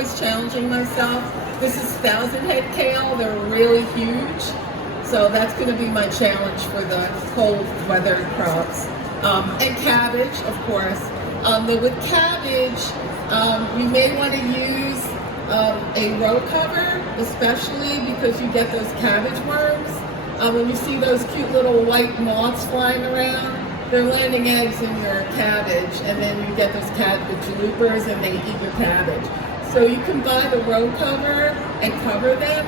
always challenging myself. This is 1,000-head kale. They're really huge. So that's going to be my challenge for the cold weather crops. And cabbage, of course. But with cabbage, you may want to use a row cover, especially because you get those cabbage worms. When you see those cute little white moths flying around, they're landing eggs in your cabbage, and then you get those cabbage loopers and they eat your cabbage. So you can buy the row cover and cover them,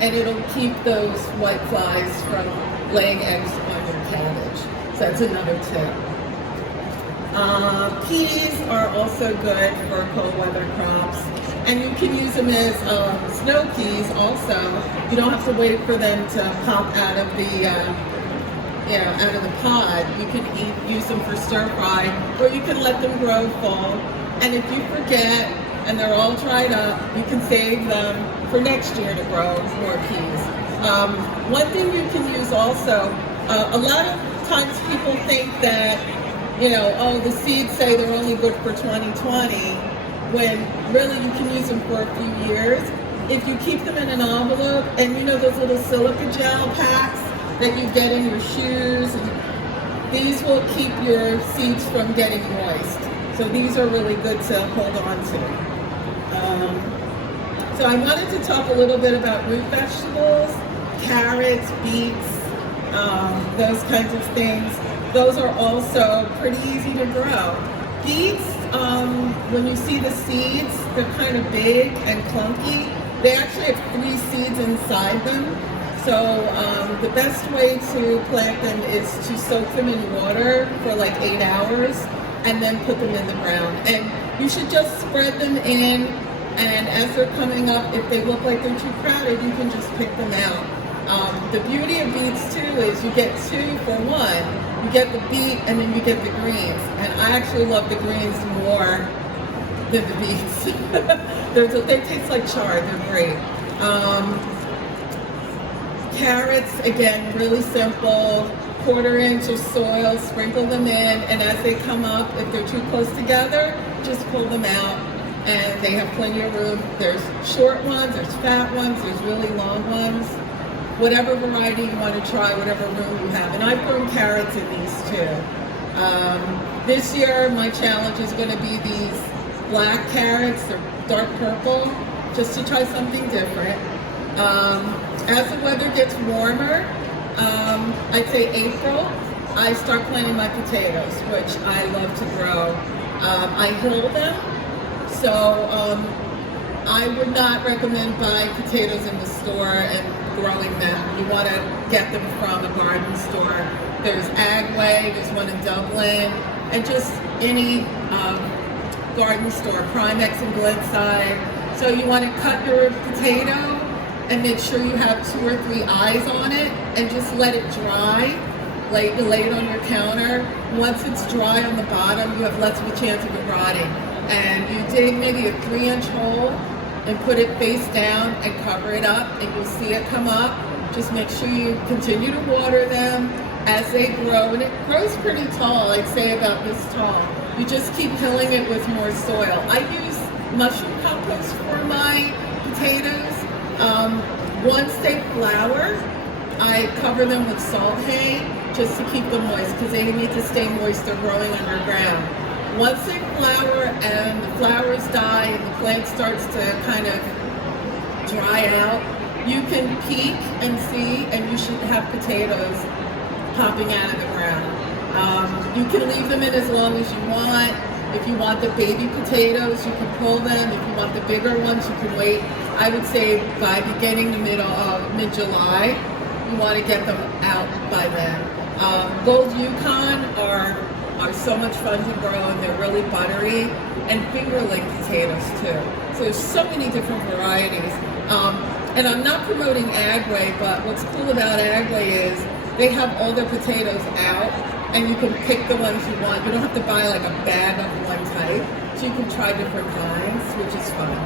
and it'll keep those white flies from laying eggs on your cabbage. So that's another tip. Peas are also good for cold weather crops, and you can use them as snow peas also. You don't have to wait for them to pop out of the out of the pod. You can use them for stir fry, or you can let them grow fall. And if you forget and they're all dried up, you can save them for next year to grow more peas. One thing you can use also, a lot of times people think that, oh, the seeds say they're only good for 2020, when really you can use them for a few years. If you keep them in an envelope, and those little silica gel packs that you get in your shoes, these will keep your seeds from getting moist. So these are really good to hold on to. So I wanted to talk a little bit about root vegetables, carrots, beets, those kinds of things. Those are also pretty easy to grow. Beets, when you see the seeds, they're kind of big and clunky. They actually have 3 seeds inside them. So the best way to plant them is to soak them in water for like 8 hours and then put them in the ground. And you should just spread them in, and as they're coming up, if they look like they're too crowded, you can just pick them out. The beauty of beets too is you get 2 for 1. You get the beet and then you get the greens. And I actually love the greens more than the beets. They taste like chard, they're great. Carrots, again, really simple. 1/4 inch of soil, sprinkle them in, and as they come up, if they're too close together, just pull them out, and they have plenty of room. There's short ones, there's fat ones, there's really long ones. Whatever variety you want to try, whatever room you have. And I've grown carrots in these too. This year, my challenge is going to be these black carrots. They're dark purple, just to try something different. As the weather gets warmer, I'd say April, I start planting my potatoes, which I love to grow. I hill them, so I would not recommend buying potatoes in the store and growing them. You want to get them from a garden store. There's Agway, there's one in Dublin, and just any garden store, Primex and Glenside. So you want to cut your potato and make sure you have 2 or 3 eyes on it, and just let it dry. Lay it on your counter. Once it's dry on the bottom, you have less of a chance of it rotting. And you dig maybe a 3-inch hole and put it face down and cover it up, and you'll see it come up. Just make sure you continue to water them as they grow, and it grows pretty tall, I'd say about this tall. You just keep filling it with more soil. I use mushroom compost for my potatoes. Once they flower, I cover them with salt hay just to keep them moist, because they need to stay moist. They're growing underground. Once they flower and the flowers die and the plant starts to kind of dry out, you can peek and see, and you should have potatoes popping out of the ground. You can leave them in as long as you want. If you want the baby potatoes, you can pull them. If you want the bigger ones, you can wait. I would say by beginning to mid-July, you want to get them out by then. Gold Yukon are so much fun to grow, and they're really buttery, and fingerling potatoes too. So there's so many different varieties. And I'm not promoting Agway, but what's cool about Agway is they have all their potatoes out, and you can pick the ones you want. You don't have to buy like a bag of one type, so you can try different kinds, which is fun.